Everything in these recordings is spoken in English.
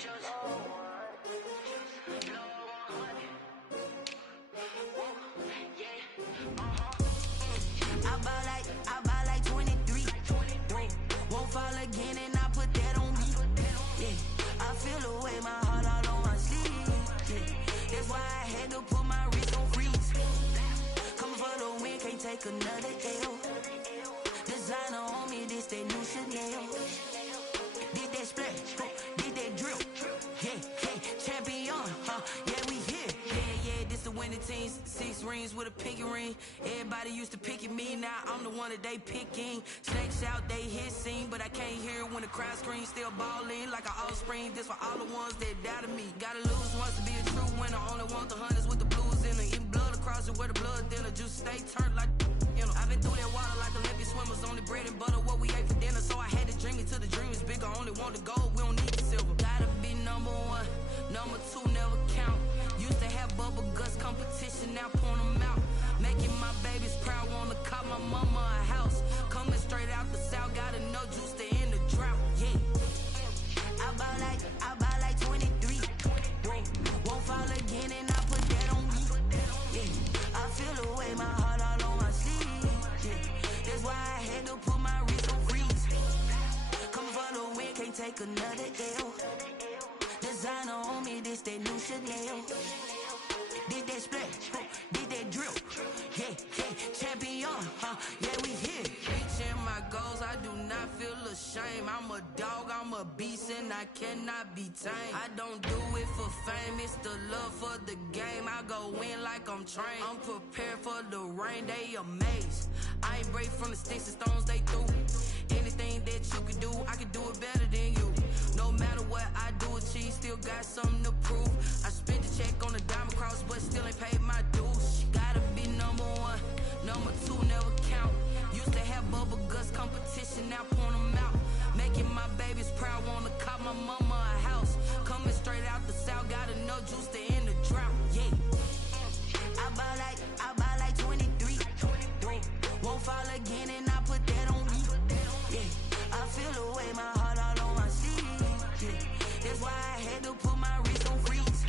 I buy like 23. Won't fall again and I put that on me. Yeah, I feel away my heart all on my sleeve. Yeah, that's why I had to put my wrist on freeze. Come for the win, can't take another L. Designer on me, this that new Chanel. Did that splash, did that drill. Yeah, champion, yeah, we here. Yeah, this the winning team. 6 rings with a pinky ring. Everybody used to pick at me, now I'm the one that they picking. Snakes out, they hit scene, but I can't hear it when the crowd screams. Still balling like an offspring. This for all the ones that doubted me. Gotta lose once to be a true winner. Only want the hunters with the blues in it. Eating blood across it where the blood dinner. Juice stay turned like, you know. I've been through that water like Olympic swimmers. Only bread and butter, what we ate for dinner. So I had to dream it till the dream is bigger. Only want the gold, we don't need the silver. Gotta be number 1, number 2 never count. Used to have bubble guts competition, now point them out. Making my babies proud, wanna call my mama a house. Coming straight out the south, got enough juice to end the drought. Yeah, I buy like 23. Won't fall again and I put that on me. Yeah, I feel away my heart all on my sleeve. Yeah, that's why I had to put my wrist on freeze. Coming for the win, can't take another L. Designer on me, this that new Chanel. Did that splash, did that drill. Yeah, champion, yeah, we here. Reaching my goals, I do not feel ashamed. I'm a dog, I'm a beast, and I cannot be tamed. I don't do it for fame, it's the love for the game. I go in like I'm trained. I'm prepared for the rain, they amazed. I ain't brave from the sticks and stones they threw. Anything that you can do, I can do it better than you. No matter what I do, achieve, still got something to prove. I spent the check on the diamond cross, but still ain't paid my dues. Gotta be number 1, number 2 never count. Used to have bubble guts competition, now point them out. Making my babies proud, wanna call my mama a house. Coming straight out the south, got enough juice to end the drought. Yeah, I buy like 23. Won't fall again and I put that on me. Yeah, I feel away my heart all on my sleeve. Yeah, that's why I had to put my wrist on freeze.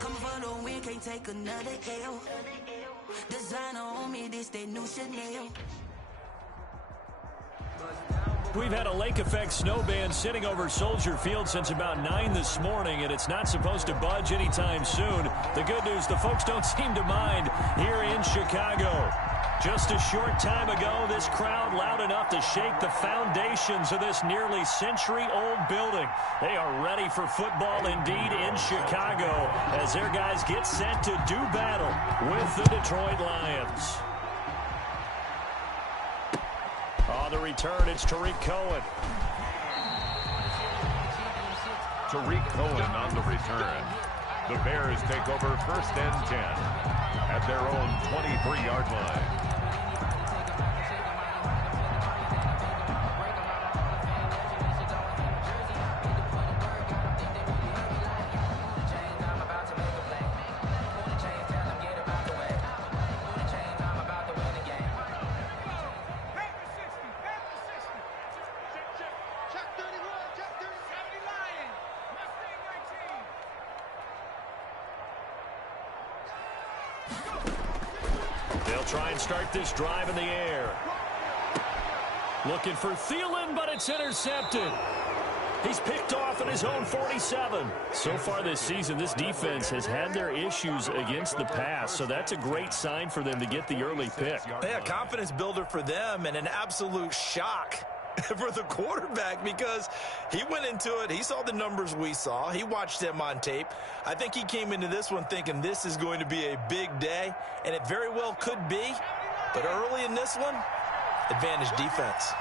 Coming for the win, can't take another L. Designer on me, this that new Chanel. We've had a lake effect snow band sitting over Soldier Field since about 9 this morning, and it's not supposed to budge anytime soon. The good news, the folks don't seem to mind here in Chicago. Just a short time ago, this crowd loud enough to shake the foundations of this nearly century-old building. They are ready for football indeed in Chicago as their guys get set to do battle with the Detroit Lions. On the return, it's Tariq Cohen. Tariq Cohen on the return. The Bears take over 1st and 10 at their own 23-yard line. They'll try and start this drive in the air. Looking for Thielen, but it's intercepted. He's picked off at his own 47. So far this season, this defense has had their issues against the pass, so that's a great sign for them to get the early pick. Yeah, confidence builder for them and an absolute shock for the quarterback because he went into it. He saw the numbers we saw. He watched them on tape. I think he came into this one thinking this is going to be a big day, and it very well could be. But early in this one, advantage defense.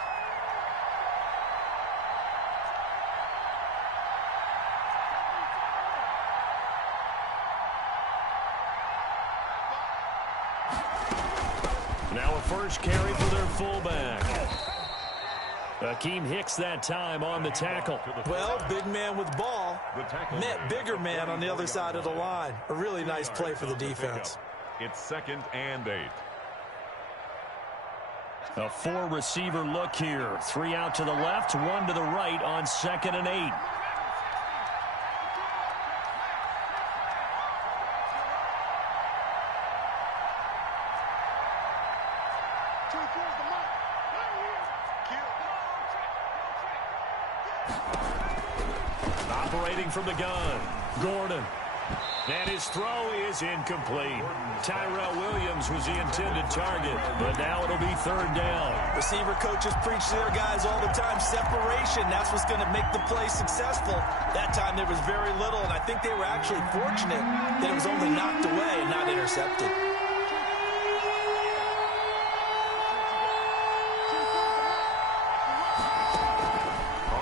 Now a first carry for their fullback. Akeem Hicks that time on the tackle. Well, big man with ball met bigger man on the other side of the line. A really nice play for the defense. It's 2nd and 8. A 4-receiver look here. 3 out to the left, 1 to the right on 2nd and 8. Operating from the gun, Gordon. And his throw is incomplete. Tyrell Williams was the intended target, but now it'll be third down. Receiver coaches preach to their guys all the time. Separation, that's what's going to make the play successful. That time there was very little, and I think they were actually fortunate that it was only knocked away and not intercepted.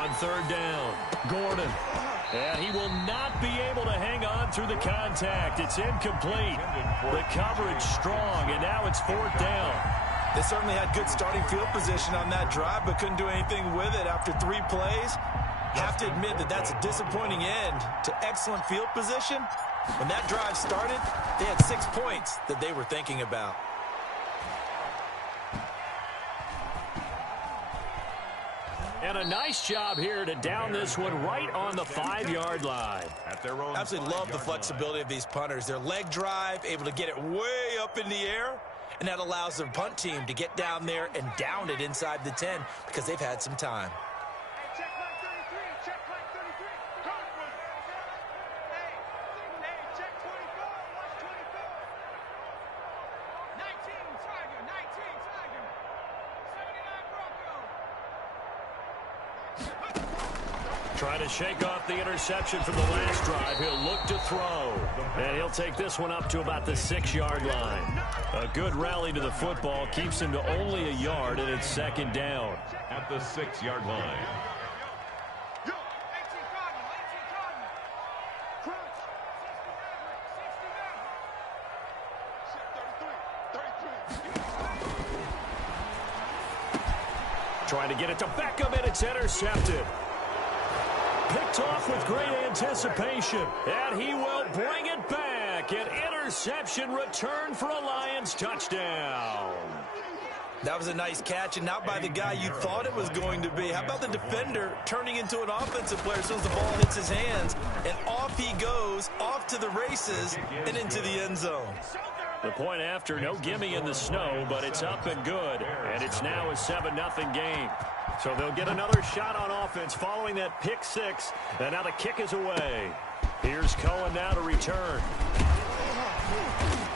On third down, Gordon. And he will not be able to hang on through the contact. It's incomplete. The coverage strong, and now it's fourth down. They certainly had good starting field position on that drive, but couldn't do anything with it after 3 plays. Have to admit that that's a disappointing end to excellent field position. When that drive started, they had 6 points that they were thinking about. And a nice job here to down this one right on the 5-yard line. Absolutely love the flexibility of these punters. Their leg drive, able to get it way up in the air, and that allows their punt team to get down there and down it inside the 10 because they've had some time. Trying to shake off the interception from the last drive. He'll look to throw. And he'll take this one up to about the 6-yard line. A good rally to the football keeps him to only a yard, and it's second down. At the 6-yard line. Trying to get it to Beckham, and it's intercepted. Picked off with great anticipation, and he will bring it back. An interception return for a Lions touchdown. That was a nice catch, and not by the guy you thought it was going to be. How about the defender turning into an offensive player as soon as the ball hits his hands, and off he goes, off to the races, and into the end zone. The point after, no gimme in the snow, but it's up and good, and it's now a 7-0 game. So they'll get another shot on offense following that pick 6, and now the kick is away. Here's Cohen now to return.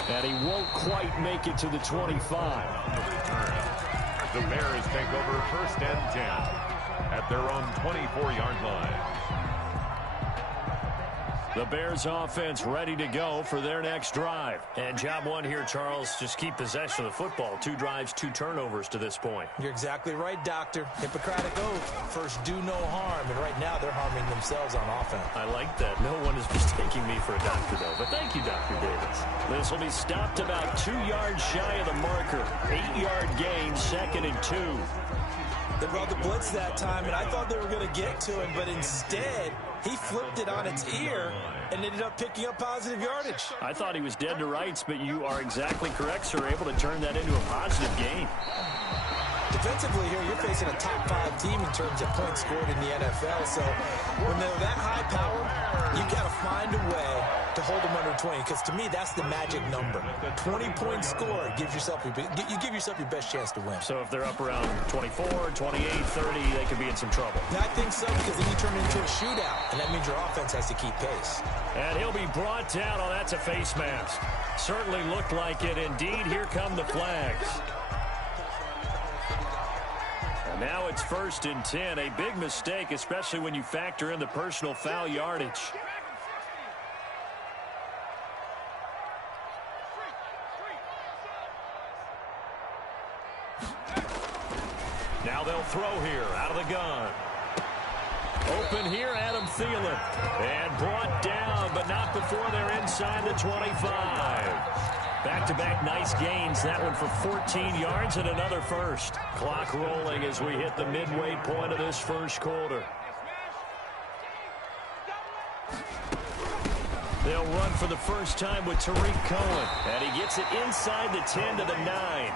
And he won't quite make it to the 25. The Bears take over first and 10 at their own 24-yard line. The Bears offense ready to go for their next drive. And job one here, Charles, just keep possession of the football. 2 drives, 2 turnovers to this point. You're exactly right, Doctor. Hippocratic oath. First, do no harm. And right now, they're harming themselves on offense. I like that. No one is mistaking me for a doctor, though. But thank you, Dr. Davis. This will be stopped about 2 yards shy of the marker. 8-yard gain, 2nd and 2. They brought the blitz that time, and I thought they were going to get to him, but instead, he flipped it on its ear and ended up picking up positive yardage. I thought he was dead to rights, but you are exactly correct, sir. Able to turn that into a positive gain. Defensively here, you're facing a top 5 team in terms of points scored in the NFL. So when they're that high power, you got to find a way to hold them under 20. Because to me, that's the magic number. 20-point score gives yourself you give yourself your best chance to win. So if they're up around 24, 28, 30, they could be in some trouble. I think so, because then you turn it into a shootout, and that means your offense has to keep pace. And he'll be brought down. Oh, that's a face mask. Certainly looked like it. Indeed, here come the flags. Now it's 1st and 10, a big mistake, especially when you factor in the personal foul yardage. Now they'll throw here out of the gun. Open here, Adam Thielen. And brought down, but not before they're inside the 25. Back-to-back nice gains. That one for 14 yards and another first. Clock rolling as we hit the midway point of this first quarter. They'll run for the first time with Tariq Cohen. And he gets it inside the 10 to the 9.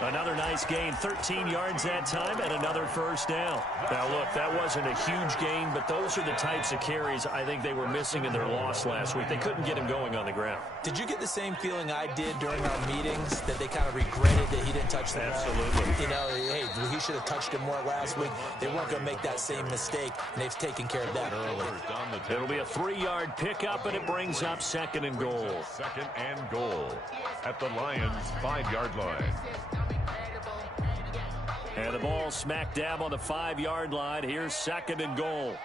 Another nice gain, 13 yards that time, and another first down. Now, look, that wasn't a huge gain, but those are the types of carries I think they were missing in their loss last week. They couldn't get him going on the ground. Did you get the same feeling I did during our meetings, that they kind of regretted that he didn't touch the ball? Absolutely. You know, hey, he should have touched it more last week. They weren't going to make that same mistake, and they've taken care of that early. It'll be a 3-yard pickup, and it brings up 2nd and goal. 2nd and goal at the Lions' 5-yard line. And the ball smack dab on the 5-yard line. Here's 2nd and goal.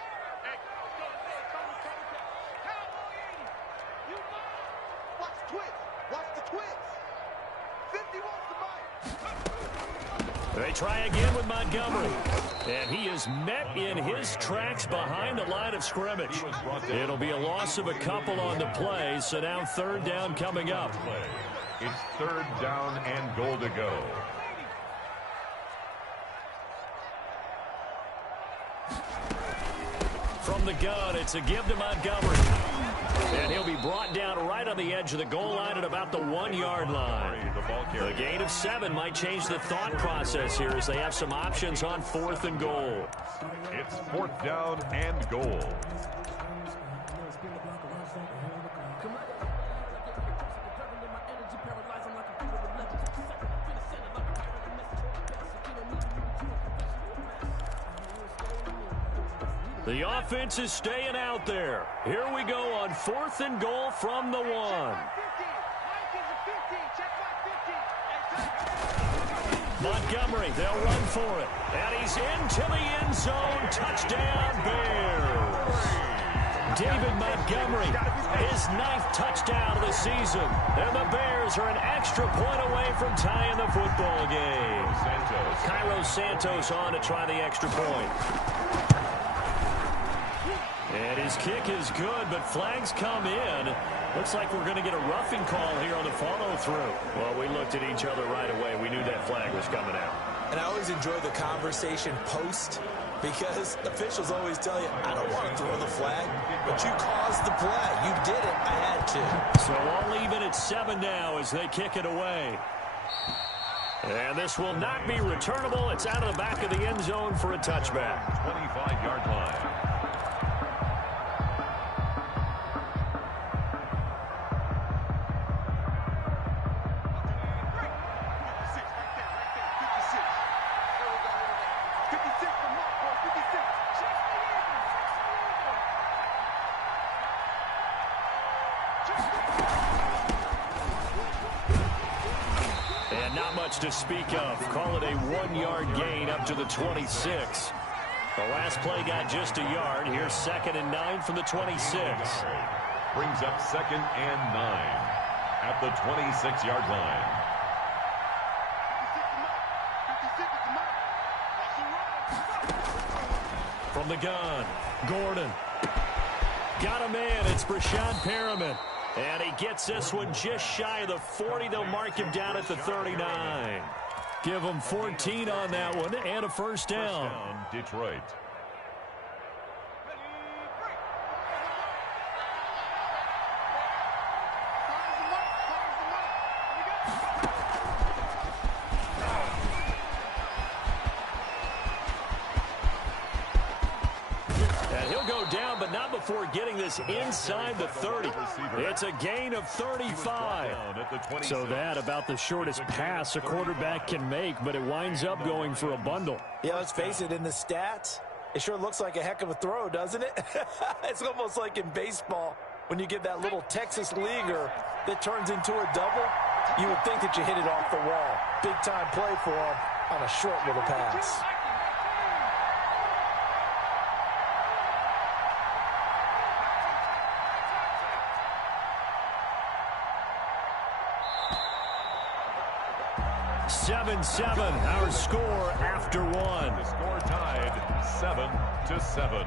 They try again with Montgomery. And he is met in his tracks behind the line of scrimmage. It'll be a loss of a couple on the play, so now 3rd down coming up. It's 3rd down and goal to go. From the gun, it's a give to Montgomery. And he'll be brought down right on the edge of the goal line at about the 1-yard line. The gain of 7 might change the thought process here as they have some options on 4th and goal. It's 4th down and goal. The offense is staying out there. Here we go on 4th and goal from the 1. Montgomery, they'll run for it. And he's into the end zone. Touchdown, Bears. David Montgomery, his 9th touchdown of the season. And the Bears are an extra point away from tying the football game. Cairo Santos on to try the extra point. And his kick is good, but flags come in. Looks like we're going to get a roughing call here on the follow-through. Well, we looked at each other right away. We knew that flag was coming out. And I always enjoy the conversation post, because officials always tell you, I don't want to throw the flag, but you caused the play. You did it. I had to. So all even at 7 now as they kick it away. And this will not be returnable. It's out of the back of the end zone for a touchback. 25-yard line. To speak of. Call it a 1-yard gain up to the 26. The last play got just a yard. Here's 2nd and 9 from the 26. Brings up 2nd and 9 at the 26-yard line. From the gun, Gordon. Got a man. It's Brashad Perriman. And he gets this one just shy of the 40. They'll mark him down at the 39. Give him 14 on that one and a first down. First down, Detroit. Down, but not before getting this inside the 30. It's a gain of 35. So that about the shortest pass a quarterback can make, but it winds up going for a bundle. Yeah, let's face it, in the stats, it sure looks like a heck of a throw, doesn't it? It's almost like in baseball when you get that little Texas leaguer that turns into a double. You would think that you hit it off the wall. Big-time play for him on a short little pass. Our score after 1. The score tied 7-7.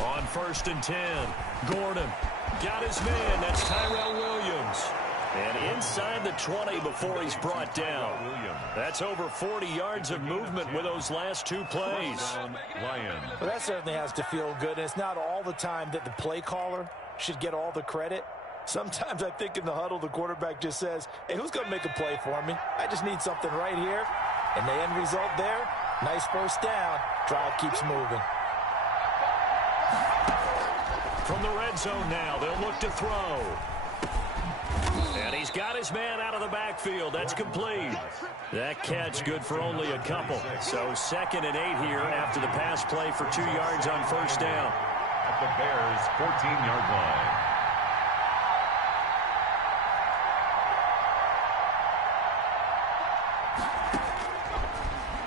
On 1st and 10, Gordon got his man. That's Tyrell Williams. And inside the 20 before he's brought down. That's over 40 yards of movement with those last two plays. Well, that certainly has to feel good. And it's not all the time that the play caller should get all the credit. Sometimes I think in the huddle, the quarterback just says, hey, who's going to make a play for me? I just need something right here. And the end result there, nice first down. Drive keeps moving. From the red zone now, they'll look to throw. And he's got his man out of the backfield. That's complete. That catch good for only a couple. So 2nd and 8 here after the pass play for 2 yards on first down. At the Bears' 14-yard line.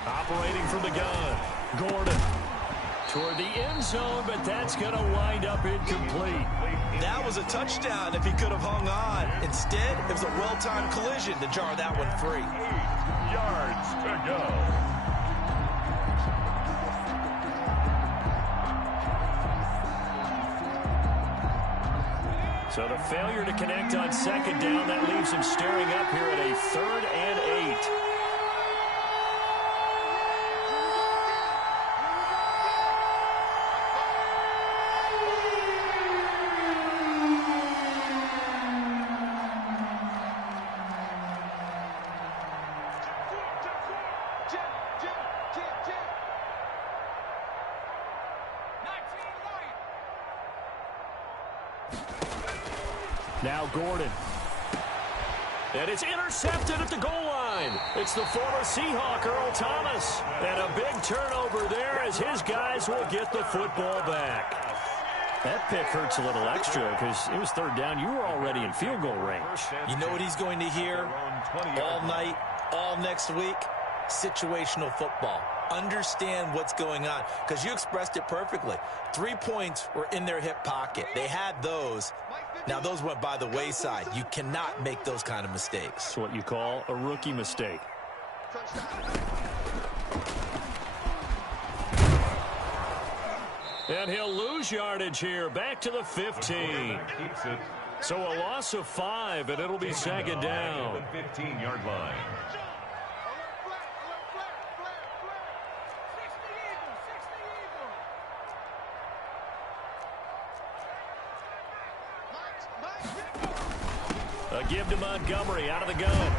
Operating from the gun, Gordon toward the end zone, but that's going to wind up incomplete. That was a touchdown if he could have hung on. Instead, it was a well-timed collision to jar that one free. 8 yards to go. So the failure to connect on 2nd down, that leaves him staring up here at a 3rd and 8. Now Gordon. And it's intercepted at the goal line. It's the former Seahawk, Earl Thomas. And a big turnover there as his guys will get the football back. That pick hurts a little extra because it was 3rd down. You were already in field goal range. You know what he's going to hear all night, all next week? Situational football. Understand what's going on because you expressed it perfectly. 3 points were in their hip pocket. They had those. Now, those went by the wayside. You cannot make those kind of mistakes. It's what you call a rookie mistake. And he'll lose yardage here. Back to the 15. So a loss of 5, and it'll be 2nd down. 15-yard line. A give to Montgomery out of the gun.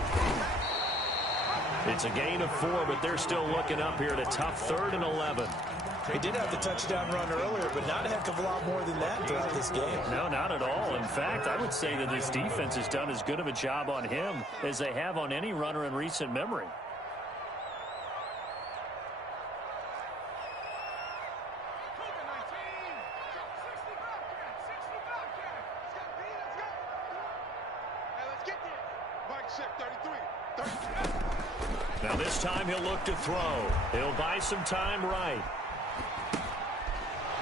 It's a gain of 4, but they're still looking up here at a tough 3rd and 11. He did have the touchdown run earlier, but not a heck of a lot more than that throughout this game. No, not at all. In fact, I would say that this defense has done as good of a job on him as they have on any runner in recent memory. Now this time he'll look to throw. He'll buy some time right.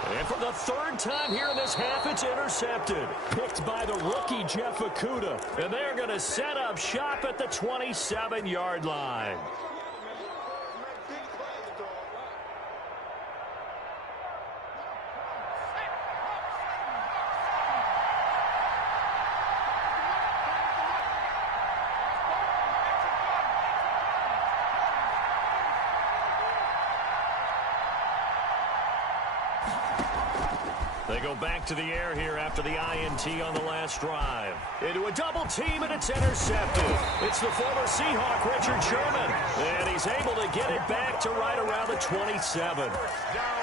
And for the 3rd time here in this half, it's intercepted. Picked by the rookie, Jeff Okudah. And they're going to set up shop at the 27-yard line. They go back to the air here after the INT on the last drive. Into a double team, and it's intercepted. It's the former Seahawk, Richard Sherman. And he's able to get it back to right around the 27.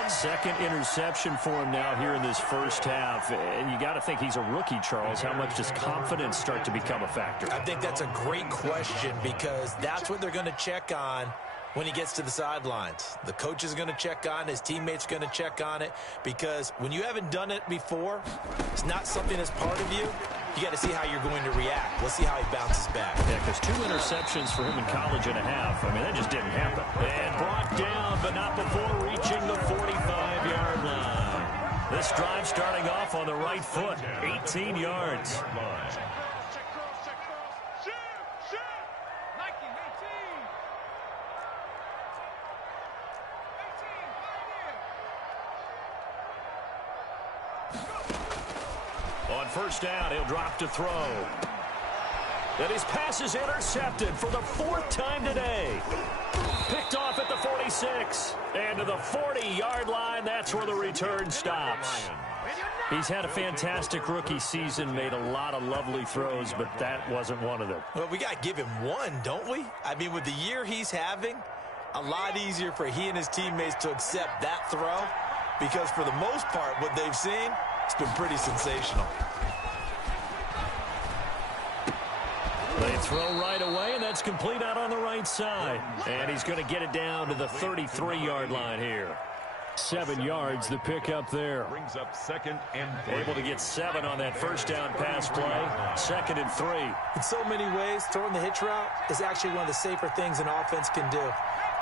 2nd interception for him now here in this first half. And you got to think he's a rookie, Charles. How much does confidence start to become a factor? I think that's a great question because that's what they're going to check on when he gets to the sidelines. The coach is going to check on it. His teammates are going to check on it because when you haven't done it before, it's not something that's part of you. You got to see how you're going to react. Let's see how he bounces back. Yeah, because 2 interceptions for him in college and a half. I mean, that just didn't happen. And brought down, but not before reaching the 45-yard line. This drive starting off on the right foot, 18 yards. On first down, he'll drop to throw. And his pass is intercepted for the 4th time today. Picked off at the 46. And to the 40-yard line, that's where the return stops. He's had a fantastic rookie season, made a lot of lovely throws, but that wasn't one of them. Well, we got to give him one, don't we? I mean, with the year he's having, a lot easier for he and his teammates to accept that throw because for the most part, what they've seen, it's been pretty sensational. They throw right away, and that's complete out on the right side. And he's going to get it down to the 33-yard line here. 7 yards, the pickup there. Brings up 2nd and 3. Able to get 7 on that first down pass play. 2nd and 3. In so many ways, throwing the hitch route is actually one of the safer things an offense can do.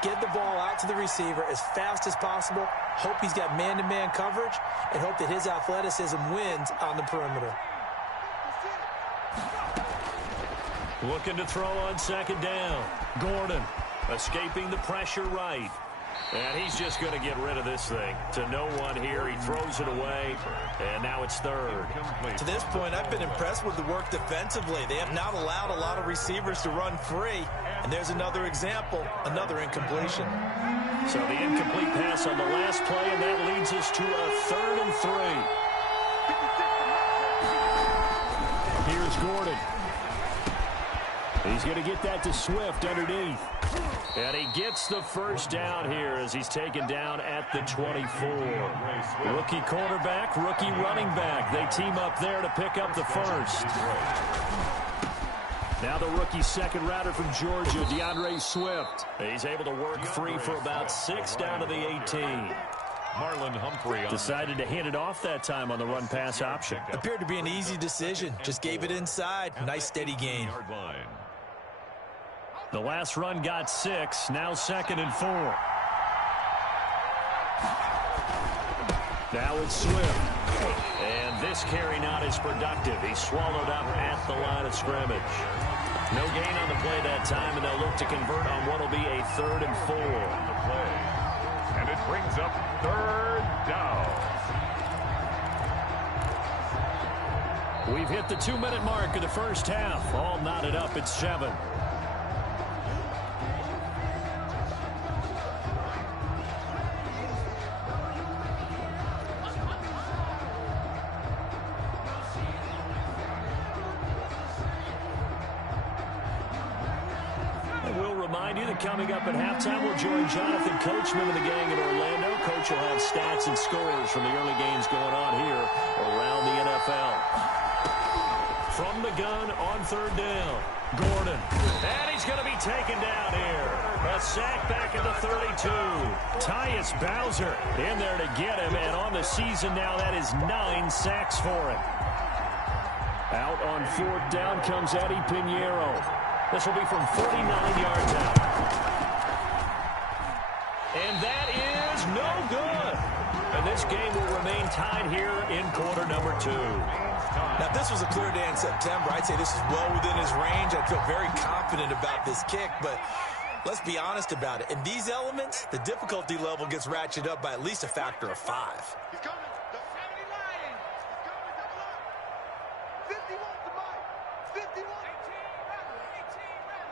Get the ball out to the receiver as fast as possible, hope he's got man-to-man coverage, and hope that his athleticism wins on the perimeter. Looking to throw on 2nd down. Gordon escaping the pressure right. And he's just going to get rid of this thing. To no one here. He throws it away. And now it's 3rd. To this point, I've been impressed with the work defensively. They have not allowed a lot of receivers to run free. And there's another example, another incompletion. So the incomplete pass on the last play, and that leads us to a 3rd and 3. Here's Gordon. He's going to get that to Swift underneath. And he gets the first down here as he's taken down at the 24. Rookie quarterback, rookie running back. They team up there to pick up the first. Now the rookie second rounder from Georgia, DeAndre Swift. He's able to work free for about 6 down to the 18. Marlon Humphrey decided to hand it off that time on the run-pass option. Appeared to be an easy decision. Just gave it inside. Nice steady gain. The last run got 6. Now 2nd and 4. Now it's Swift. And this carry not as productive. He's swallowed up at the line of scrimmage. No gain on the play that time, and they'll look to convert on what will be a 3rd and 4. And it brings up 3rd down. We've hit the 2-minute mark of the first half. All knotted up at 7. Coming up at halftime, we'll join Jonathan Coachman and the gang in Orlando. Coach will have stats and scores from the early games going on here around the NFL. From the gun on 3rd down, Gordon. And he's going to be taken down here. A sack back at the 32. Tyus Bowser in there to get him. And on the season now, that is 9 sacks for him. Out on 4th down comes Eddie Pinheiro. This will be from 49 yards out. And that is no good. And this game will remain tied here in quarter number 2. Now, if this was a clear day in September, I'd say this is well within his range. I feel very confident about this kick, but let's be honest about it. In these elements, the difficulty level gets ratcheted up by at least a factor of 5. He's coming. The 70 Lions. He's coming. Double up. 51 to Mike. 51. 18 rather.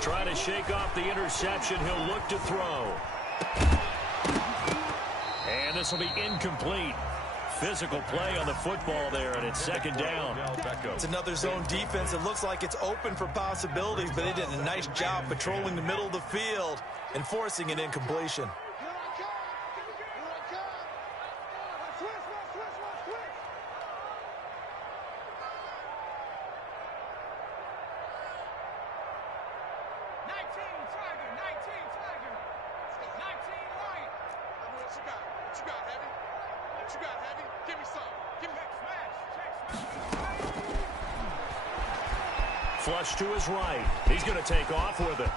Trying to shake off the interception. He'll look to throw. And this will be incomplete. Physical play on the football there, and it's 2nd down. It's another zone defense. It looks like it's open for possibilities, but they did a nice job patrolling the middle of the field and forcing an incompletion. Flush to his right. He's going to take off with it.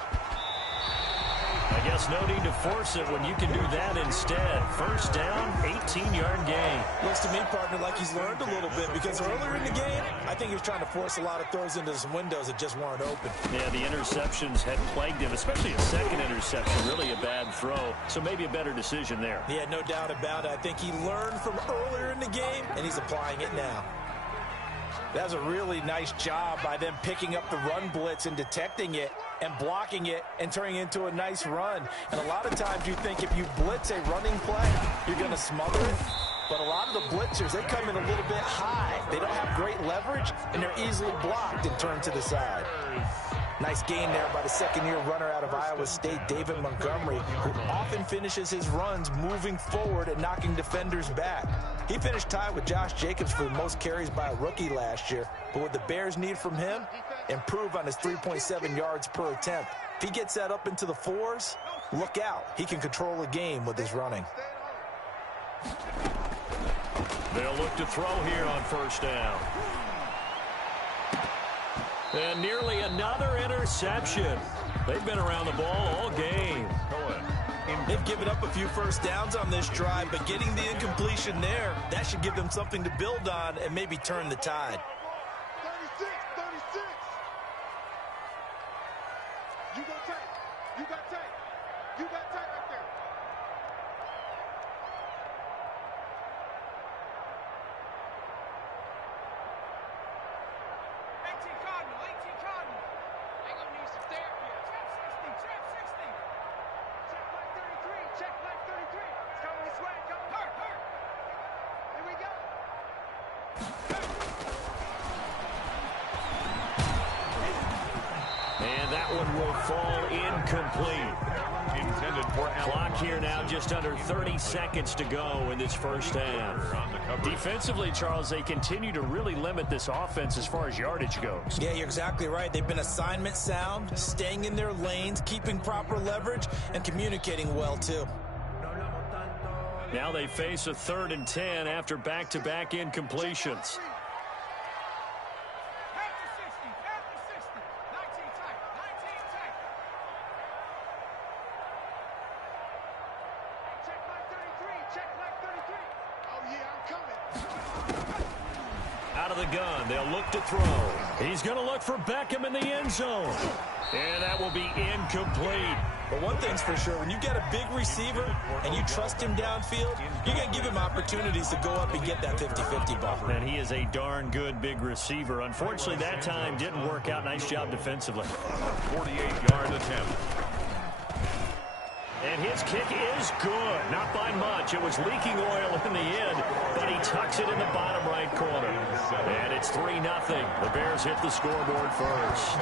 I guess no need to force it when you can do that instead. First down, 18-yard gain. Looks to me, partner, like he's learned a little bit because earlier in the game, I think he was trying to force a lot of throws into some windows that just weren't open. Yeah, the interceptions had plagued him, especially a second interception, really a bad throw. So maybe a better decision there. Yeah, no doubt about it. I think he learned from earlier in the game, and he's applying it now. That was a really nice job by them picking up the run blitz and detecting it and blocking it and turning it into a nice run. And a lot of times you think if you blitz a running play, you're going to smother it. But a lot of the blitzers, they come in a little bit high. They don't have great leverage, and they're easily blocked and turned to the side. Nice gain there by the second-year runner out of Iowa State, David Montgomery, who often finishes his runs moving forward and knocking defenders back. He finished tied with Josh Jacobs for the most carries by a rookie last year. But what the Bears need from him, improve on his 3.7 yards per attempt. If he gets that up into the 4s, look out. He can control a game with his running. They'll look to throw here on first down. And nearly another interception. They've been around the ball all game. They've given up a few first downs on this drive, but getting the incompletion there, that should give them something to build on and maybe turn the tide. 36. You go tight. You got tight. You got tight right there. And that one will fall incomplete. Intended for Clock here now, just under 30 seconds to go in this first half. Defensively, Charles, they continue to really limit this offense as far as yardage goes. Yeah, you're exactly right. They've been assignment sound, staying in their lanes, keeping proper leverage, and communicating well, too. Now they face a 3rd and 10 after back-to-back incompletions. Out of the gun, they'll look to throw. He's going to look for Beckham in the end zone. And that will be incomplete. But one thing's for sure, when you get a big receiver and you trust him downfield, you're going to give him opportunities to go up and get that 50-50 ball. And he is a darn good big receiver. Unfortunately, that time didn't work out. Nice job defensively. 48-yard attempt. And his kick is good. Not by much. It was leaking oil in the end, but he tucks it in the bottom right corner. And it's 3-0. The Bears hit the scoreboard first.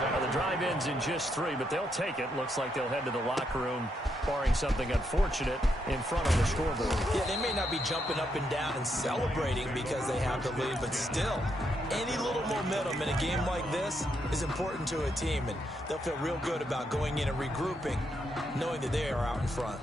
Now, the drive ends in just 3, but they'll take it. Looks like they'll head to the locker room, barring something unfortunate, in front of the scoreboard. Yeah, they may not be jumping up and down and celebrating because they have the lead, but still, any little momentum in a game like this is important to a team, and they'll feel real good about going in and regrouping, knowing that they are out in front.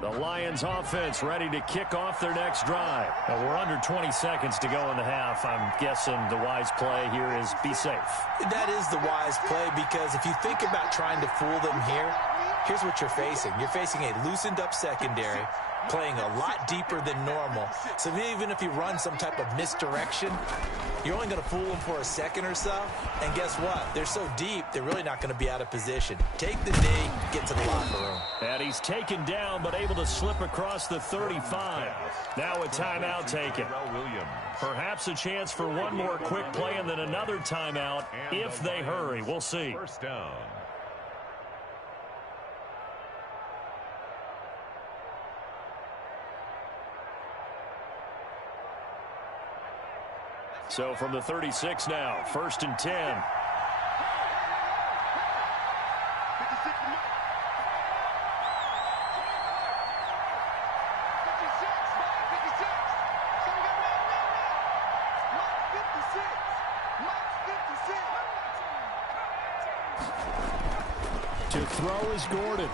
The Lions offense ready to kick off their next drive. Now, we're under 20 seconds to go in the half. I'm guessing the wise play here is be safe. That is the wise play, because if you think about trying to fool them here, here's what you're facing. You're facing a loosened up secondary, playing a lot deeper than normal. So even if you run some type of misdirection, you're only going to fool them for a second or so. And guess what? They're so deep, they're really not going to be out of position. Take the knee, get to the locker room. And he's taken down, but able to slip across the 35. Now a timeout taken. Perhaps a chance for one more quick play and then another timeout if they hurry. We'll see. First down. So from the 36 now, 1st and 10. To throw is Gordon.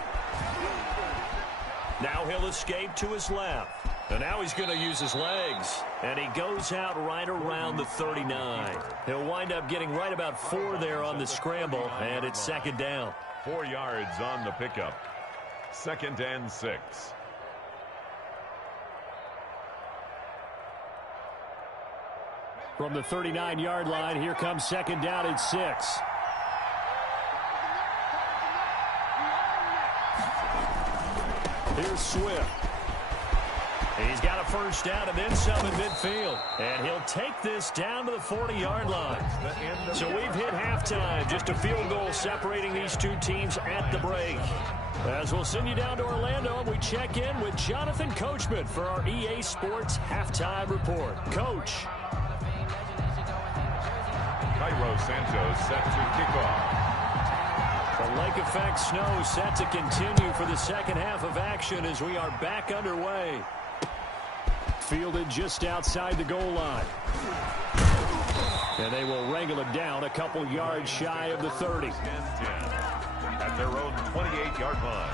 Now he'll escape to his left. And now he's going to use his legs. And he goes out right around the 39. He'll wind up getting right about 4 there on the scramble, and it's second down. 4 yards on the pickup. 2nd and 6. From the 39-yard line, here comes second down and 6. Here's Swift. He's got a first down and then some in midfield. And he'll take this down to the 40-yard line. So we've hit halftime. Just a field goal separating these two teams at the break. As we'll send you down to Orlando, we check in with Jonathan Coachman for our EA Sports Halftime Report. Coach. Cairo Santos set to kick off. The lake effect snow set to continue for the second half of action as we are back underway. Fielded just outside the goal line. And they will wrangle it down a couple yards shy of the 30. At their own 28-yard line.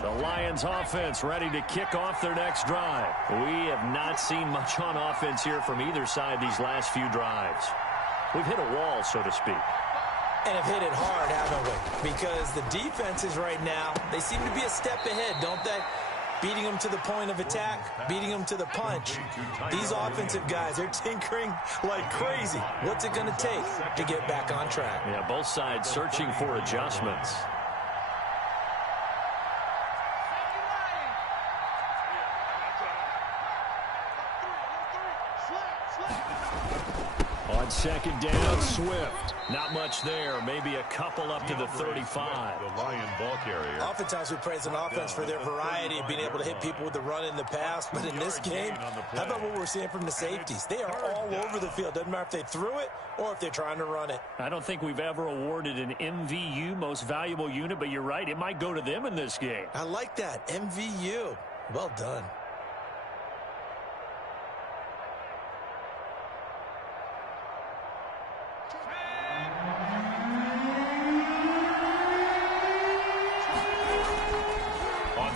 The Lions offense ready to kick off their next drive. We have not seen much on offense here from either side these last few drives. We've hit a wall, so to speak. And have hit it hard, haven't we? Because the defenses right now, they seem to be a step ahead, don't they? Beating them to the point of attack, beating them to the punch. These offensive guys, they're tinkering like crazy. What's it going to take to get back on track? Yeah, both sides searching for adjustments. On second down, Swift. Not much there. Maybe a couple up to the 35. The Lion ball carrier. Oftentimes we praise an offense for their variety of being able to hit people with the run in the pass. But in this game, how about what we're seeing from the safeties? They are all over the field. Doesn't matter if they threw it or if they're trying to run it. I don't think we've ever awarded an MVU, most valuable unit, but you're right. It might go to them in this game. I like that. MVU. Well done.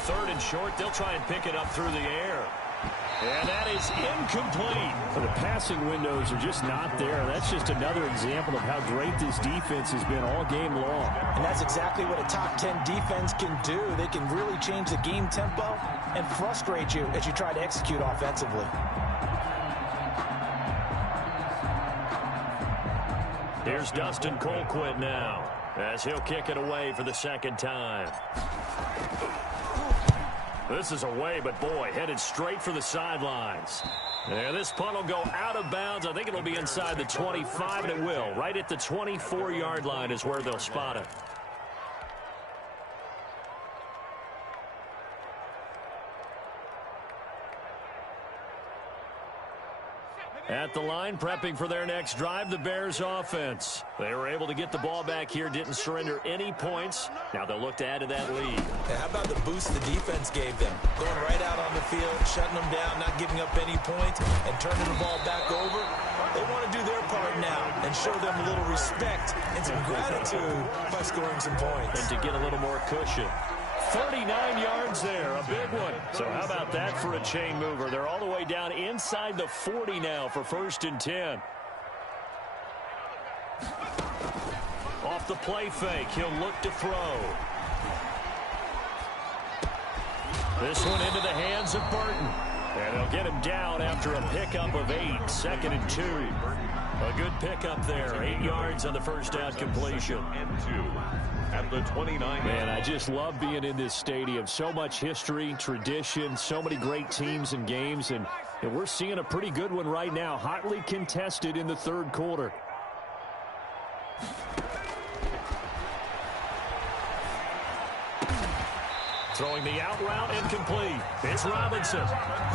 Third and short, they'll try and pick it up through the air. And that is incomplete. The passing windows are just not there. That's just another example of how great this defense has been all game long. And that's exactly what a top 10 defense can do. They can really change the game tempo and frustrate you as you try to execute offensively. Here's Dustin Colquitt now as he'll kick it away for the second time. This is away, but boy, headed straight for the sidelines. And this punt will go out of bounds. I think it'll be inside the 25, and it will. Right at the 24-yard line is where they'll spot it. At the line, prepping for their next drive, the Bears offense. They were able to get the ball back here, didn't surrender any points. Now they'll look to add to that lead. And how about the boost the defense gave them? Going right out on the field, shutting them down, not giving up any points, and turning the ball back over. They want to do their part now and show them a little respect and some gratitude by scoring some points. And to get a little more cushion. 39 yards there, a big one. So how about that for a chain mover? They're all the way down inside the 40 now for 1st and 10. Off the play fake, he'll look to throw. This one into the hands of Burton. And they'll get him down after a pickup of 8, 2nd and 2. A good pickup there, 8 yards on the first down completion. And 2. At the 29. Man, I just love being in this stadium. So much history, tradition, so many great teams and games, and we're seeing a pretty good one right now, hotly contested in the third quarter. Throwing the out route incomplete. It's Robinson.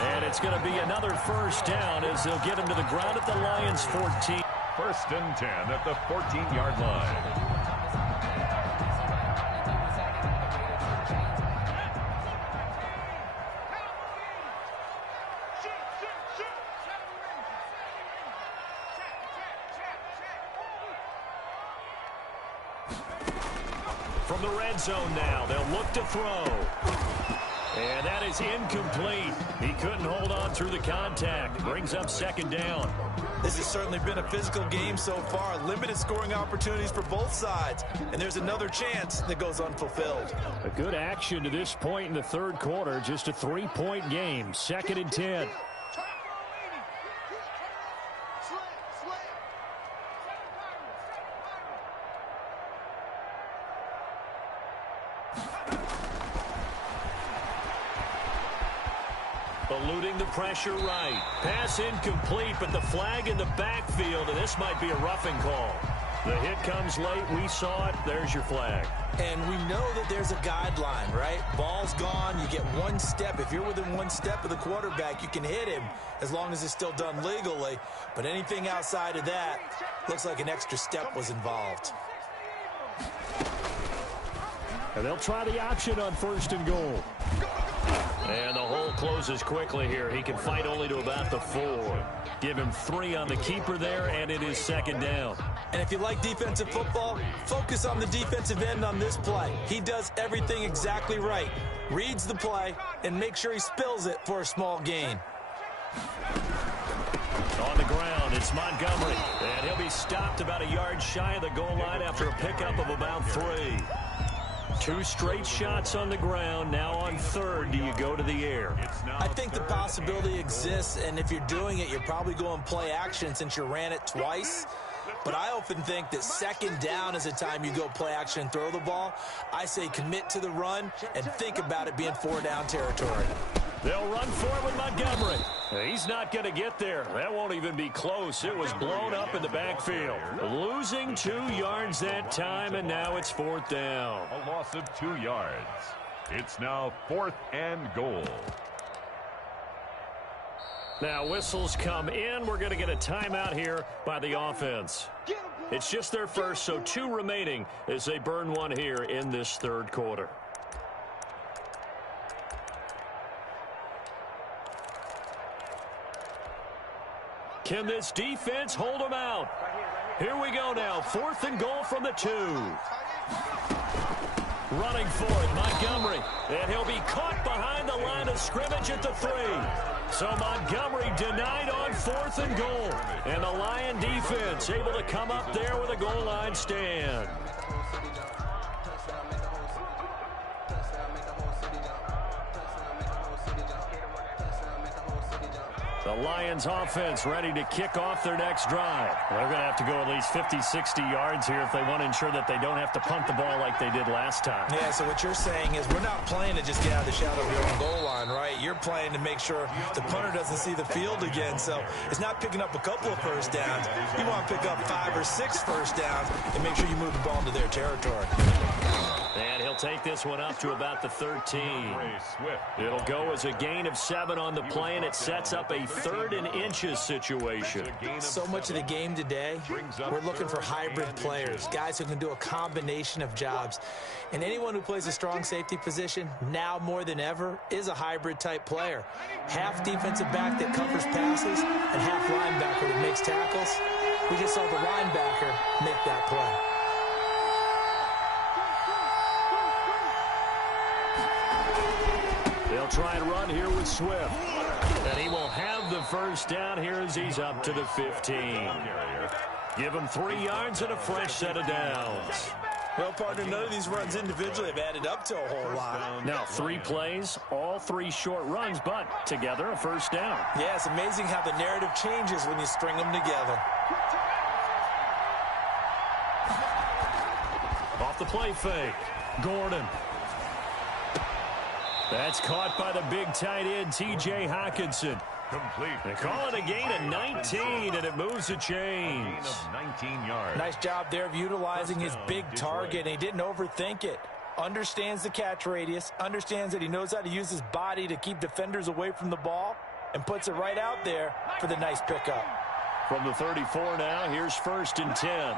And it's going to be another first down as they'll get him to the ground at the Lions' 14. 1st and 10 at the 14-yard line. From the red zone now, they'll look to throw. And that is incomplete. He couldn't hold on through the contact. Brings up second down. This has certainly been a physical game so far. Limited scoring opportunities for both sides. And there's another chance that goes unfulfilled. A good action to this point in the third quarter. Just a 3-point game. 2nd and 10. Eluding the pressure right. Pass incomplete, but the flag in the backfield, and this might be a roughing call. The hit comes late. We saw it. There's your flag. And we know that there's a guideline, right? Ball's gone. You get one step. If you're within one step of the quarterback, you can hit him as long as it's still done legally. But anything outside of that looks like an extra step was involved. And they'll try the option on 1st and goal. And the hole closes quickly here. He can fight only to about the 4. Give him 3 on the keeper there, and it is 2nd down. And if you like defensive football, focus on the defensive end on this play. He does everything exactly right. Reads the play and make sure he spills it for a small gain. On the ground, it's Montgomery. And he'll be stopped about a yard shy of the goal line after a pickup of about 3. 2 straight shots on the ground. Now on 3rd, do you go to the air? I think the possibility exists, and if you're doing it, you're probably going play action since you ran it twice. But I often think that 2nd down is a time you go play action and throw the ball. I say commit to the run and think about it being 4-down territory. They'll run for it with Montgomery. He's not going to get there. That won't even be close. It was blown up in the backfield. Losing 2 yards that time, and now it's 4th down. A loss of 2 yards. It's now 4th and goal. Now whistles come in. We're going to get a timeout here by the offense. It's just their first, so 2 remaining as they burn 1 here in this 3rd quarter. Can this defense hold them out? Here we go now. 4th and goal from the 2. Running for it, Montgomery. And he'll be caught behind the line of scrimmage at the 3. So Montgomery denied on 4th and goal. And the Lion defense able to come up there with a goal line stand. The Lions offense ready to kick off their next drive. They're going to have to go at least 50, 60 yards here if they want to ensure that they don't have to punt the ball like they did last time. Yeah, so what you're saying is we're not playing to just get out of the shadow of your own goal line, right? You're playing to make sure the punter doesn't see the field again. So it's not picking up a couple of first downs. You want to pick up 5 or 6 first downs and make sure you move the ball into their territory. And he'll take this one up to about the 13. It'll go as a gain of 7 on the play, and it sets up a 3rd and inches situation. So much of the game today, we're looking for hybrid players, guys who can do a combination of jobs. And anyone who plays a strong safety position, now more than ever, is a hybrid type player. Half defensive back that covers passes and half linebacker that makes tackles. We just saw the linebacker make that play. They'll try and run here with Swift. And he will have the first down here as he's up to the 15. Give him 3 yards and a fresh set of downs. Well, partner, none of these runs individually have added up to a whole lot. Now, 3 plays, all 3 short runs, but together a first down. Yeah, it's amazing how the narrative changes when you string them together. Off the play fake, Gordon. That's caught by the big tight end, T.J. Hawkinson. Complete. They call it a gain of 19, and it moves the chains. 19 yards. Nice job there of utilizing his big target, and he didn't overthink it. Understands the catch radius, understands that he knows how to use his body to keep defenders away from the ball, and puts it right out there for the nice pickup. From the 34 now, here's 1st and 10.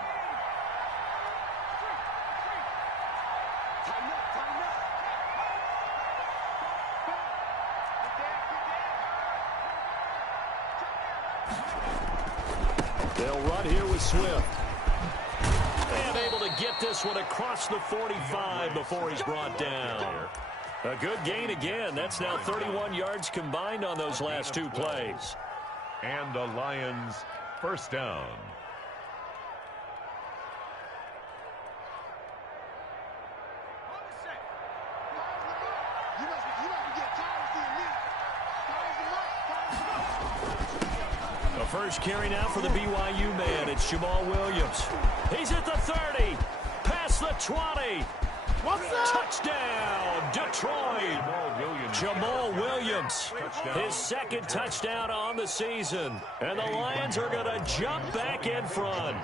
They'll run here with Swift. And able to get this one across the 45 before he's brought down. A good gain again. That's now 31 yards combined on those last two plays. And the Lions first down. The first carry now for the BYU man. It's Jamal Williams. He's at the 30. Past the 20. Touchdown, Detroit. Jamal Williams, his second touchdown on the season. And the Lions are going to jump back in front.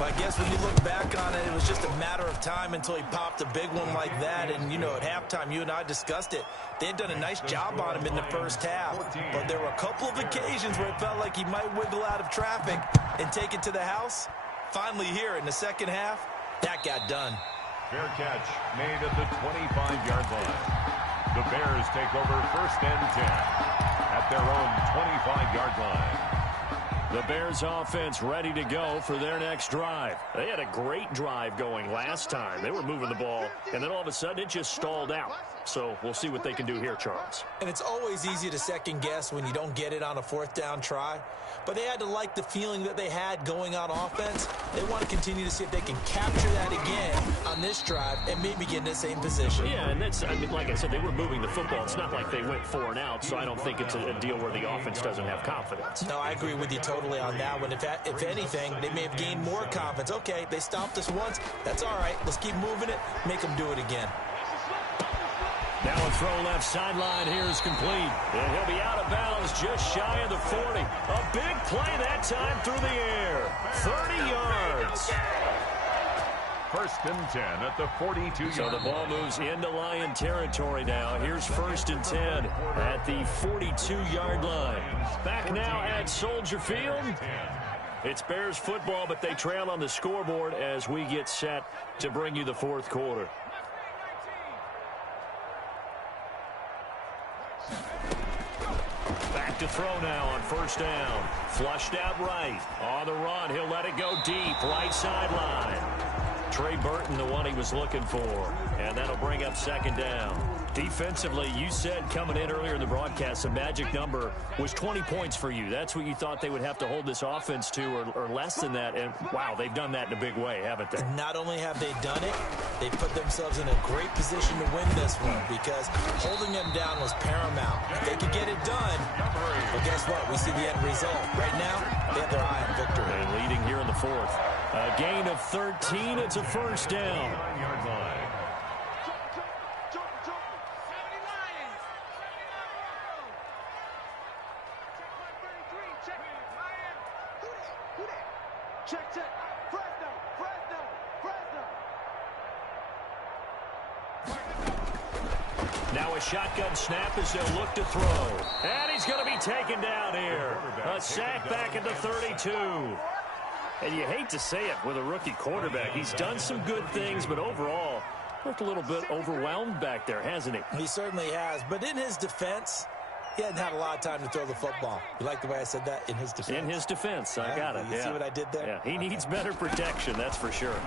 I guess when you look back on it, it was just a matter of time until he popped a big one like that. And, you know, at halftime, you and I discussed it. They had done a nice job on him in the first half. But there were a couple of occasions where it felt like he might wiggle out of traffic and take it to the house. Finally here in the second half, that got done. Fair catch made at the 25-yard line. The Bears take over first and 10 at their own 25-yard line. The Bears offense ready to go for their next drive. They had a great drive going last time. They were moving the ball, and then all of a sudden it just stalled out. So we'll see what they can do here, Charles. And it's always easy to second guess when you don't get it on a fourth down try. But they had to like the feeling that they had going on offense. They want to continue to see if they can capture that again on this drive and maybe get in the same position. Yeah, and that's, I mean, like I said, they were moving the football. It's not like they went 4 and out, so I don't think it's a deal where the offense doesn't have confidence. No, I agree with you totally on that one. If anything, they may have gained more confidence. Okay, they stopped us once. That's all right. Let's keep moving it. Make them do it again. Now a throw left sideline here is complete. And he'll be out of bounds just shy of the 40. A big play that time through the air. 30 yards. First and 10 at the 42-yard line. So the ball moves into Lion territory now. Here's first and 10 at the 42-yard line. Back now at Soldier Field. It's Bears football, but they trail on the scoreboard as we get set to bring you the fourth quarter. Back to throw now on first down. Flushed out right. On the run, he'll let it go deep. Right sideline. Trey Burton, the one he was looking for. And that'll bring up second down. Defensively, you said coming in earlier in the broadcast, the magic number was 20 points for you. That's what you thought they would have to hold this offense to, or less than that. And, wow, they've done that in a big way, haven't they? Not only have they done it, they put themselves in a great position to win this one because holding them down was paramount. If they could get it done, well, guess what? We see the end result. Right now, they have their eye on victory. And leading here in the fourth. A gain of 13. It's a first down. Now a shotgun snap as they'll look to throw. And he's going to be taken down here. A sack back at the 32. And you hate to say it with a rookie quarterback. He's done some good things, but overall, looked a little bit overwhelmed back there, hasn't he? He certainly has. But in his defense, he hadn't had a lot of time to throw the football. You like the way I said that? In his defense. In his defense. I got it. You see what I did there? Yeah, he needs better protection, that's for sure.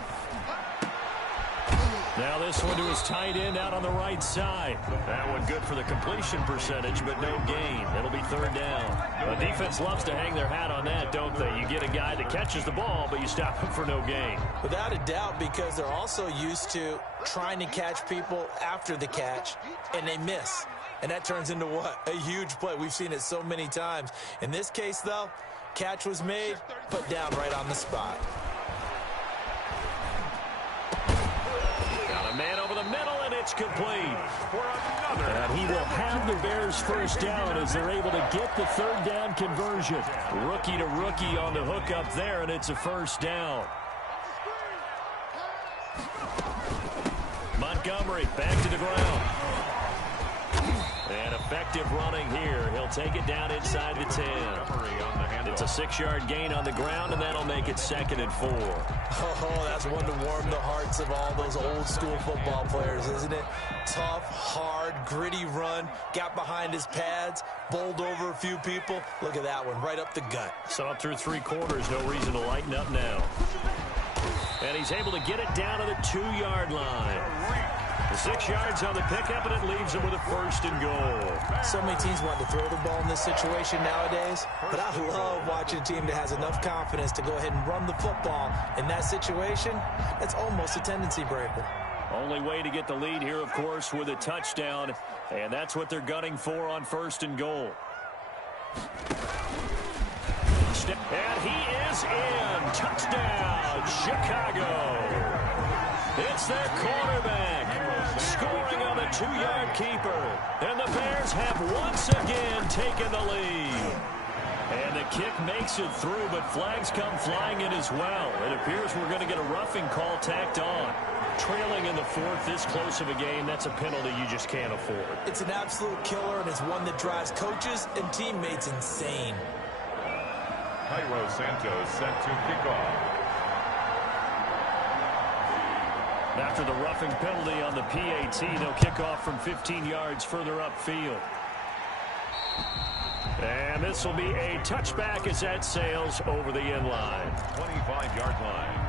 Now this one to his tight end out on the right side. That one good for the completion percentage, but no gain. It'll be third down. The defense loves to hang their hat on that, don't they? You get a guy that catches the ball, but you stop him for no gain. Without a doubt, because they're also used to trying to catch people after the catch, and they miss. And that turns into what? A huge play. We've seen it so many times. In this case, though, catch was made, put down right on the spot. Got a man over the middle, and it's complete. And he will have the Bears first down as they're able to get the third down conversion. Rookie to rookie on the hook up there, and it's a first down. Montgomery back to the ground. And effective running here. He'll take it down inside the 10. It's a 6-yard gain on the ground, and that'll make it second and 4. Oh, that's one to warm the hearts of all those old school football players, isn't it? Tough, hard, gritty run. Got behind his pads, bowled over a few people. Look at that one, right up the gut. So up through 3 quarters, no reason to lighten up now. And he's able to get it down to the 2-yard line. 6 yards on the pickup, and it leaves him with a 1st and goal. So many teams want to throw the ball in this situation nowadays, but I love watching a team that has enough confidence to go ahead and run the football. In that situation, that's almost a tendency breaker. Only way to get the lead here, of course, with a touchdown, and that's what they're gunning for on 1st and goal. And he is in. Touchdown, Chicago. It's their quarterback scoring on the 2-yard keeper. And the Bears have once again taken the lead. And the kick makes it through, but flags come flying in as well. It appears we're going to get a roughing call tacked on. Trailing in the 4th, this close of a game, that's a penalty you just can't afford. It's an absolute killer, and it's one that drives coaches and teammates insane. Cairo Santos set to kick off. After the roughing penalty on the PAT, they'll kick off from 15 yards further upfield. And this will be a touchback as that sails over the end line. 25-yard line.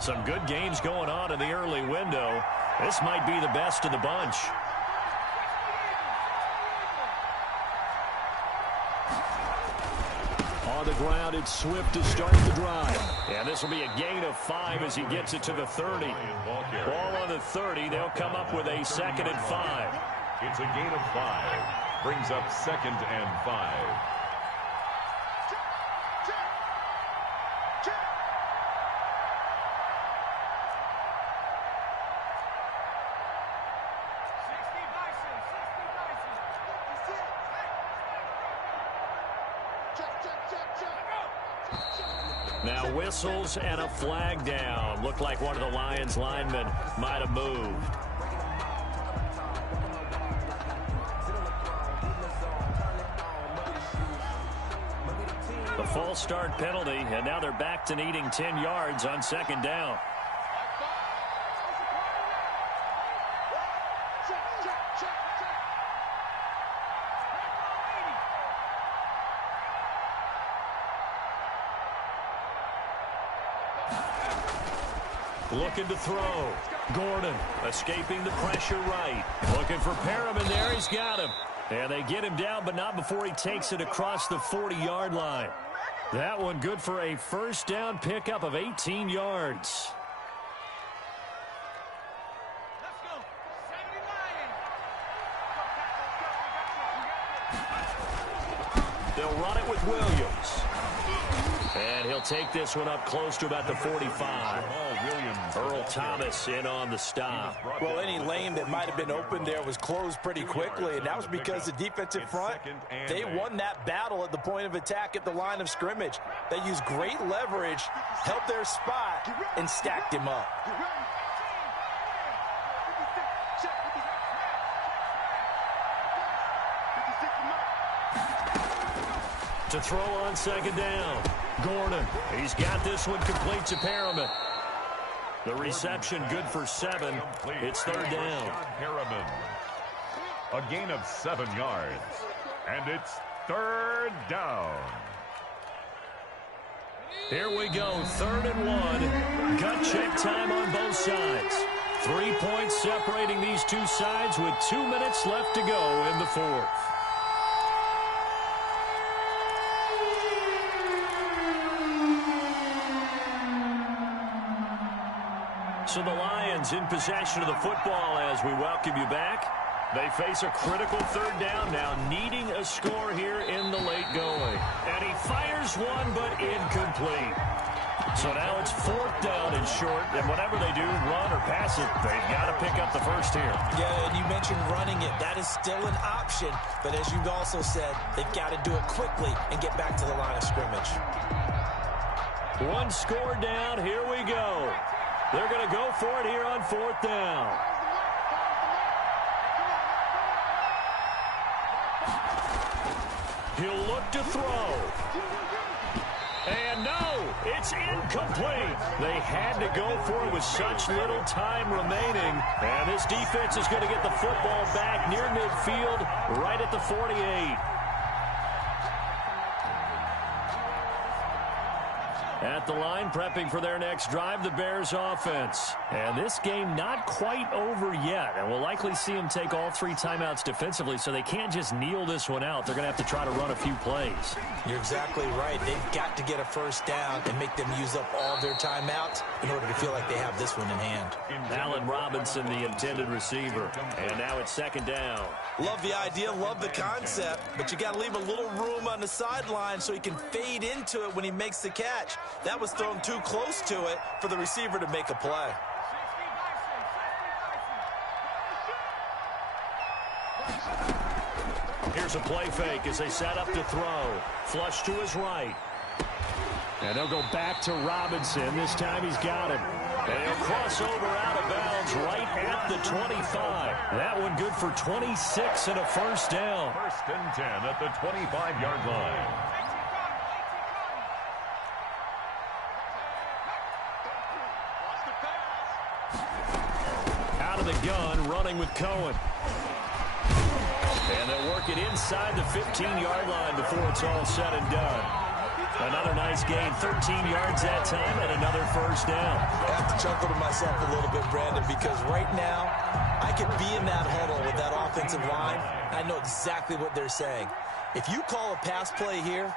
Some good games going on in the early window. This might be the best of the bunch. On the ground, it's Swift to start the drive. And this will be a gain of 5 as he gets it to the 30. Ball on the 30. They'll come up with a 2nd and 5. It's a gain of 5. Brings up 2nd and 5. Now whistles and a flag down. Looked like one of the Lions linemen might have moved. The false start penalty, and now they're back to needing 10 yards on 2nd down. Looking to throw. Gordon escaping the pressure right. Looking for Perriman there. He's got him. And they get him down, but not before he takes it across the 40-yard line. That one good for a 1st down pickup of 18 yards. They'll run it with Williams. And he'll take this one up close to about the 45. Earl Thomas in on the stop. Well, any lane that might have been open there was closed pretty quickly, and that was because the defensive front, they won that battle at the point of attack at the line of scrimmage. They used great leverage, helped their spot, and stacked him up. To throw on 2nd down. Gordon, he's got this one complete to Perriman. The reception good for 7. It's 3rd down. Perriman. A gain of 7 yards. And it's 3rd down. Here we go, 3rd and 1. Gut check time on both sides. 3 points separating these two sides with 2 minutes left to go in the 4th. So the Lions in possession of the football as we welcome you back. They face a critical 3rd down now, needing a score here in the late going. And he fires one, but incomplete. So now it's 4th down and short, and whatever they do, run or pass it, they've got to pick up the first here. Yeah, and you mentioned running it. That is still an option, but as you've also said, they've got to do it quickly and get back to the line of scrimmage. One score down, here we go. They're going to go for it here on 4th down. He'll look to throw. And no, it's incomplete. They had to go for it with such little time remaining. And this defense is going to get the football back near midfield, right at the 48. At the line, prepping for their next drive, the Bears offense. And this game not quite over yet. And we'll likely see them take all 3 timeouts defensively, so they can't just kneel this one out. They're going to have to try to run a few plays. You're exactly right. They've got to get a first down and make them use up all their timeouts in order to feel like they have this one in hand. Allen Robinson, the intended receiver. And now it's second down. Love the idea, love the concept, but you got to leave a little room on the sideline so he can fade into it when he makes the catch. That was thrown too close to it for the receiver to make a play. Here's a play fake as they set up to throw. Flush to his right. And they'll go back to Robinson. This time he's got him. And he'll cross over out of bounds right at the 25. That one good for 26 and a first down. First and 10 at the 25-yard line. Out of the gun, running with Cohen. And they'll work it inside the 15-yard line before it's all said and done. Another nice gain, 13 yards that time, and another first down. I have to chuckle to myself a little bit, Brandon, because right now I could be in that huddle with that offensive line. I know exactly what they're saying. If you call a pass play here,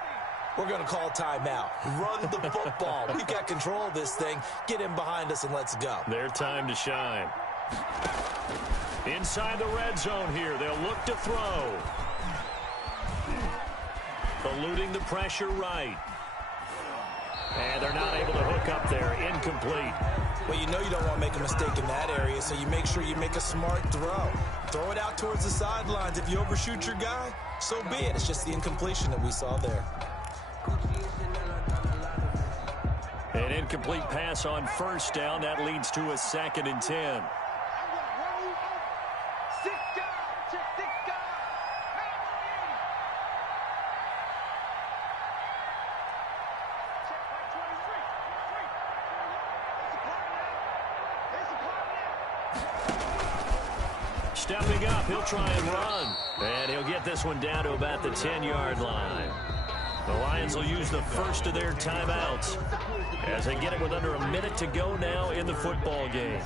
we're going to call timeout. Run the football. We've got control of this thing. Get in behind us and let's go. Their time to shine. Inside the red zone here. They'll look to throw. Eluding the pressure right. And they're not able to hook up there. Incomplete. Well, you know you don't want to make a mistake in that area, so you make sure you make a smart throw. Throw it out towards the sidelines. If you overshoot your guy, so be it. It's just the incompletion that we saw there. An incomplete pass on first down. That leads to a 2nd and 10. Stepping up, he'll try and run. And he'll get this one down to about the 10-yard line. The Lions will use the first of their timeouts as they get it with under a minute to go now in the football game.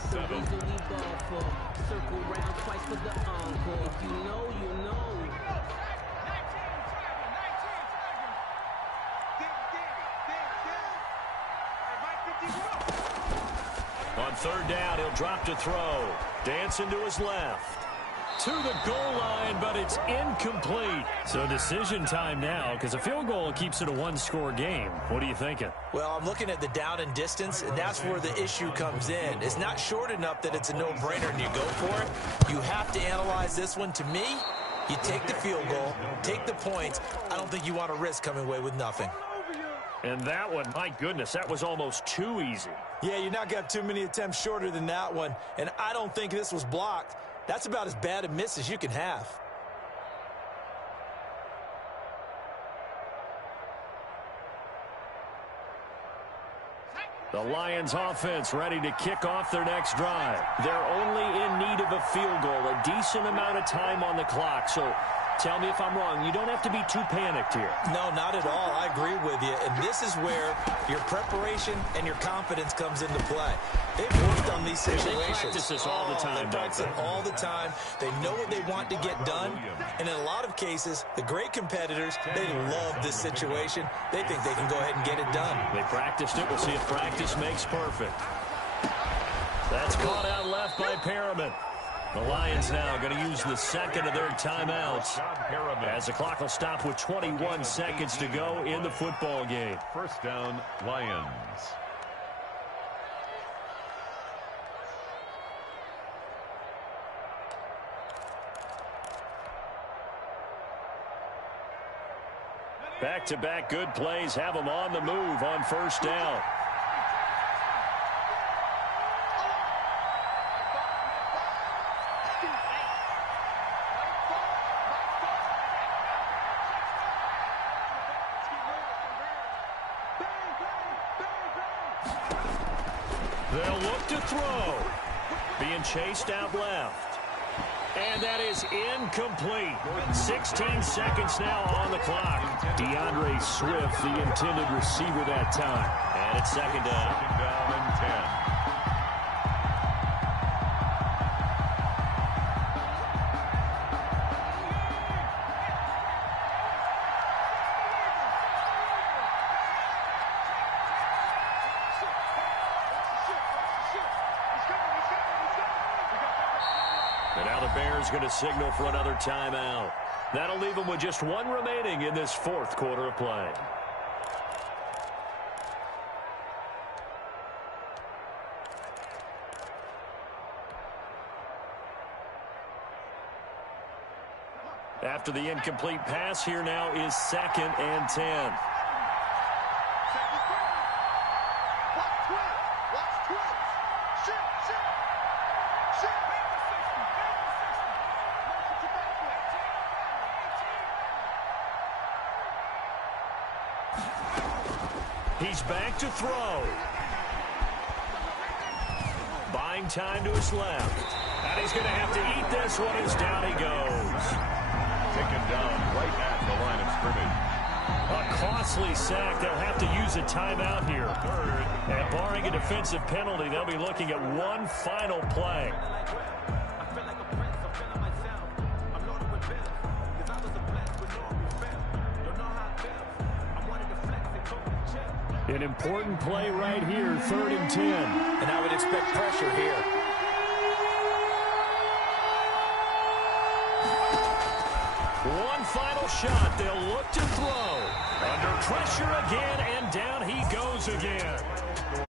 On third down, he'll drop to throw. Dancing to his left. To the goal line, but it's incomplete. So decision time now, because a field goal keeps it a one-score game. What are you thinking? Well, I'm looking at the down and distance, and that's where the issue comes in. It's not short enough that it's a no-brainer and you go for it. You have to analyze this one. To me, you take the field goal, take the points. I don't think you want to risk coming away with nothing. And that one, my goodness, that was almost too easy. Yeah, you're not going to have too many attempts shorter than that one, and I don't think this was blocked. That's about as bad a miss as you can have. The Lions offense ready to kick off their next drive. They're only in need of a field goal, a decent amount of time on the clock. So tell me if I'm wrong. You don't have to be too panicked here. No, not at all. I agree with you. And this is where your preparation and your confidence comes into play. They've worked on these situations. They practice this all the time. They practice it all the time. They know what they want to get done. And in a lot of cases, the great competitors, they love this situation. They think they can go ahead and get it done. They practiced it. We'll see if practice makes perfect. That's caught out left by Perriman. The Lions now going to use the second of their timeouts as the clock will stop with 21 seconds to go in the football game. First down, Lions. Back-to-back good plays have them on the move on first down. They'll look to throw. Being chased out left. And that is incomplete. 16 seconds now on the clock. DeAndre Swift, the intended receiver that time. And it's second down. Second down and 10. And now the Bears going to signal for another timeout. That'll leave them with just one remaining in this fourth quarter of play. After the incomplete pass, here now is 2nd and 10. He's back to throw. Buying time to his left. And he's going to have to eat this one as down he goes. Taken down right at the line of scrimmage. A costly sack. They'll have to use a timeout here. And barring a defensive penalty, they'll be looking at one final play. An important play right here, 3rd and 10. And I would expect pressure here. One final shot. They'll look to throw. Under pressure again, and down he goes again.